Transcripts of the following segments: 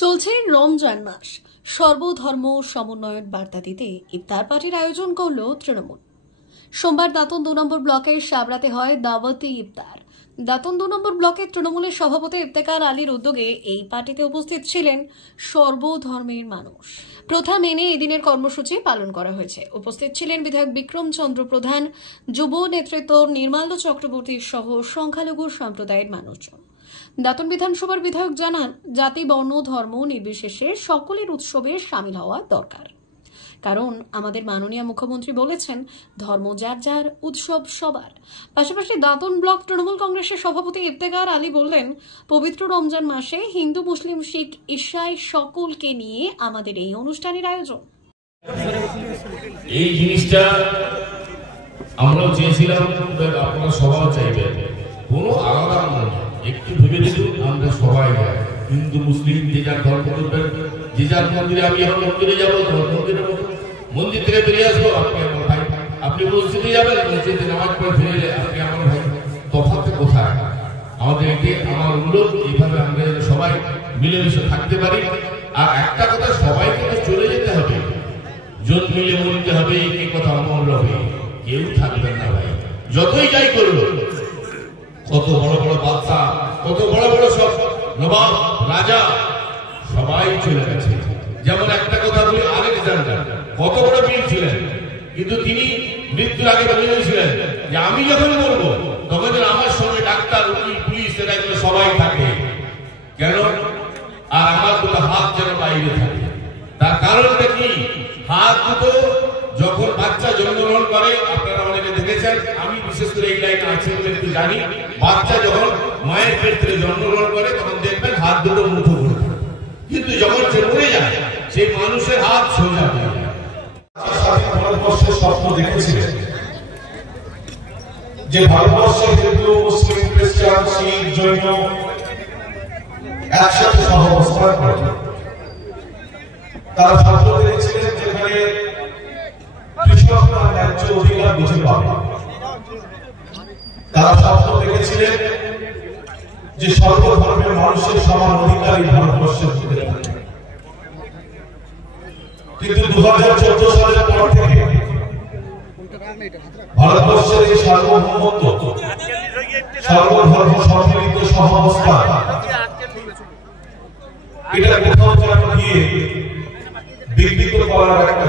চলছে রমজান মাস, সর্বধর্ম সমন্বয়ের বার্তা দিতে ইফতার পার্টির আয়োজন করল তৃণমূল। সোমবার দাঁতন 2 নম্বর ব্লকের সাবরাতে হয় দাওয়াতি ইফতার। দাঁতন 2 নম্বর ব্লকের তৃণমূলের সভাপতি ইফতেখার আলীর উদ্যোগে এই পার্টিতে উপস্থিত ছিলেন সর্বধর্মের মানুষ। প্রথা মেনে এদিনের কর্মসূচি পালন করা হয়েছে। উপস্থিত ছিলেন বিধায়ক বিক্রম চন্দ্র প্রধান, যুব নেতৃত্ব নির্মাল্য চক্রবর্তী সহ সংখ্যালঘু সম্প্রদায়ের মানুষজন। দাঁতন বিধানসভার বিধায়ক জানান, জাতি, বর্ণ, ধর্ম নির্বিশেষে সকলের উৎসবে শামিল হওয়া দরকার। কারণ আমাদের মাননীয় মুখ্যমন্ত্রী বলেছেন, ধর্ম যার যার, উৎসব সবার। পাশাপাশি দাঁতন ব্লক তৃণমূল কংগ্রেসের সভাপতি ইফতেখার আলী বললেন, পবিত্র রমজান মাসে হিন্দু, মুসলিম, শিখ, ঈসাই সকলকে নিয়ে আমাদের এই অনুষ্ঠানের আয়োজন। এই জিনিসটা আমরাও চেয়েছিলাম, আপনারা সবাই চাইবেন, কোনো আলাদা নয়। একটু ভেবে দেখুন, আমরা সবাই হিন্দু মুসলিম যে যার ধর্ম করবেন, যে যার মন্দিরে। আমি এখন মন্দিরে যাবো, মন্দিরের মতো মন্দির থেকে বেরিয়ে আসবো, আপনি আমার ভাই। আপনি মসজিদে যাবেন, মসজিদে নামাজ পড়ে ফিরে এলে আপনি আমার ভাই। তফাৎ কোথায়? আমাদের এটি আমার অনুরোধ, এইভাবে আমরা সবাই মিলেমিশে থাকতে পারি। আর একটা কথা, সবাইকে তো চলে যেতে হবে, জোট মিলে বলতে হবে, এই কথা অমর হবে, কেউ থাকবেন না ভাই। যতই যাই করলো, কত বড় বড় বাদশা, কত বড় বড় সব নবাব, রাজা সবাই চলে গেছে। যেমন একটা কথা বলি, আলেকজান্ডার কত বড় বীর ছিলেন, কিন্তু তিনি মৃত্যুর আগে বলে দিয়েছিলেন যে আমি যখন মরবো তখন আমার সঙ্গে ডাক্তার, উকিল, পুলিশ এরা সবাই থাকে কেন, আর আমার দুটো হাত যেন বাইরে থাকে। তার কারণটা কি? হাত দুটো যখন বাচ্চা জন্মগ্রহণ করে, আপনারা অনেকে দেখেছেন, আমি বিশেষ করে এই লাইনে আছে বলে একটু জানি, বাচ্চা যখন মায়ের পেট থেকে জন্মগ্রহণ করে তখন দেখবেন হাত দুটো মুঠো করে, কিন্তু যখন সে মরে যায় সেই মানুষের হাত সোজা হয়ে যায়। ভারতবর্ষের স্বপ্ন দেখেছিলেন যে ভারতবর্ষে হিন্দু, মুসলিম, খ্রিস্টান, শিখ, জৈন একসাথে সহাবস্থান করে। তারা স্বপ্ন দেখেছিলেন যেখানে কৃষক তার ন্যায্য অধিকার বুঝে পাবে। তারা স্বপ্ন দেখেছিলেন যে সর্বধর্মের মানুষের সমান অধিকার এই ভারতবর্ষের মধ্যে থাকে। কিন্তু 2014 সালের পর থেকে ভারতবর্ষের এই সার্বভৌমত্ব, সর্বধর্ম সম্মিলিত সহাবস্থান, এটা কোথাও যেন গিয়ে বিকৃত করার একটা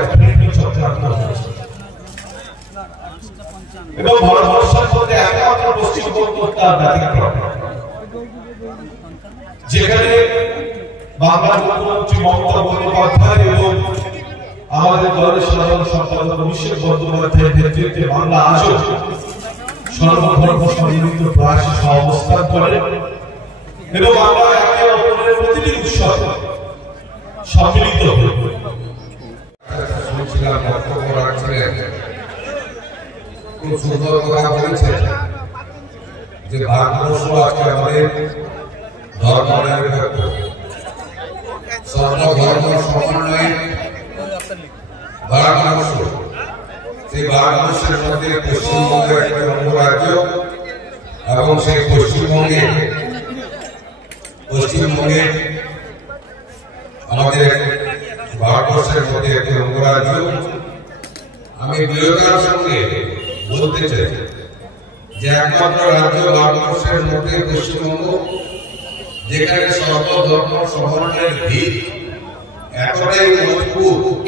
চক্রান্ত হচ্ছে। এবং ভারতবর্ষের মধ্যে একমাত্র পশ্চিমবঙ্গ তার ব্যতিক্রম, যেখানে বাংলার মুখ্যমন্ত্রী মমতা বন্দ্যোপাধ্যায় এবং আমাদের দলের সাধারণ সম্পাদক অভিষেক বন্দ্যোপাধ্যায়ের নেতৃত্বে বাংলা আজও সর্বধর্ম সম্মিলিত প্রয়াসে সহাবস্থান করে। এবং আমরা একে অপরের প্রতিটি উৎসব সম্মিলিত খুব সুন্দর কথা বলেছেন যে ভারতবর্ষ আজকে আমাদের ধর্ম নিরপেক্ষ, সর্বধর্ম সমন্বয়ে ভারতবর্ষ। সেই ভারতবর্ষের মধ্যে পশ্চিমবঙ্গ একটি অঙ্গরাজ্য, এবং সেই পশ্চিমবঙ্গে আমাদের ভারতবর্ষের মধ্যে একটি অঙ্গরাজ্য। আমি দৃঢ়তার সঙ্গে বলতে চাই যে একমাত্র রাজ্য ভারতবর্ষের মধ্যে পশ্চিমবঙ্গ, যেখানে সর্বধর্ম সমন্বয়ের ভিত এতটাই মজবুত।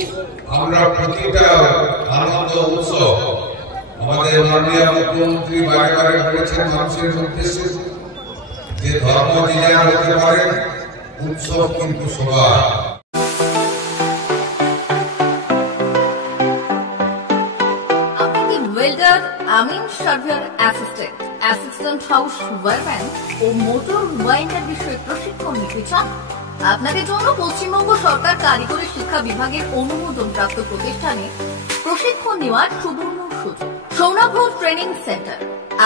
আমরা প্রতিটা আনন্দ উৎসব, আমাদের মাননীয় মুখ্যমন্ত্রী বারে বারে বলেছেন মানুষের উদ্দেশ্যে যে ধর্ম যে যার হতে পারে, উৎসব কিন্তু সবার। আমিন surveyor assistant, assistant house wireman ও মোটর ওয়াইন্ডার বিষয়ে প্রশিক্ষণ নিতে চান? আপনাদের জন্য পশ্চিমবঙ্গ সরকার কারিগরি শিক্ষা বিভাগের অনুমোদন প্রাপ্ত প্রতিষ্ঠানে প্রশিক্ষণ নেওয়ার সুবর্ণ সুযোগ। সৌনাভ ট্রেনিং সেন্টার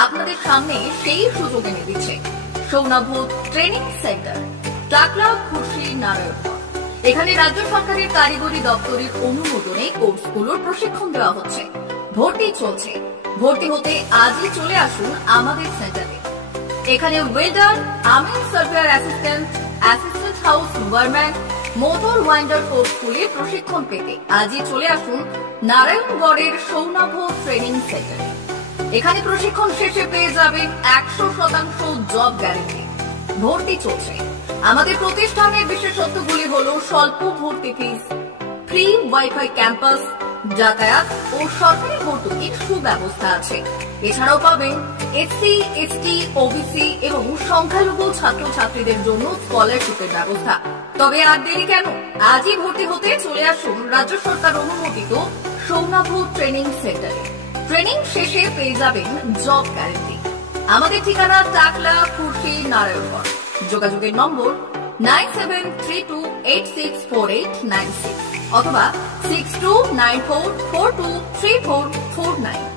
আপনাদের সামনে সেই সুযোগ এনে দিচ্ছে। সৌনাভ ট্রেনিং সেন্টার, টাকলা, খুশি, নারায়ণপুর। এখানে রাজ্য সরকারের কারিগরি দপ্তরের অনুমোদনে কোর্সগুলোর প্রশিক্ষণ দেওয়া হচ্ছে। ভর্তি চলছে। ভর্তি হতে আজই চলে আসুন আমাদের সেন্টারে। এখানে ওয়েল্ডার, আমিন surveyor assistant, assistant house wireman motor winder course স্কুলে প্রশিক্ষণ পেতে আজই চলে আসুন নারায়ণগড়ের সৌনাভ ট্রেনিং সেন্টারে। এখানে প্রশিক্ষণ শেষে পেয়ে যাবেন 100% জব গ্যারান্টি। ভর্তি চলছে। আমাদের প্রতিষ্ঠানের বিশেষত্বগুলি হলো স্বল্প ভর্তি ফিস, ফ্রি ওয়াইফাই ক্যাম্পাস, যাতায়াত ও সরকারি ভর্তুকির সুব্যবস্থা আছে। এছাড়াও পাবেন এসসি, এসটি, ওবিসি এবং সংখ্যালঘু ছাত্রছাত্রীদের জন্য স্কলারশিপের ব্যবস্থা। তবে আর দেরি কেন, আজই ভর্তি হতে চলে আসুন রাজ্য সরকার অনুমোদিত সৌনাভ ট্রেনিং সেন্টারে। ট্রেনিং শেষে পেয়ে যাবেন জব গ্যারান্টি। আমাদের ঠিকানা টাকলা, খুরশি, নারায়ণগড়। যোগাযোগের নম্বর 9732864896 অথবা 6294423449।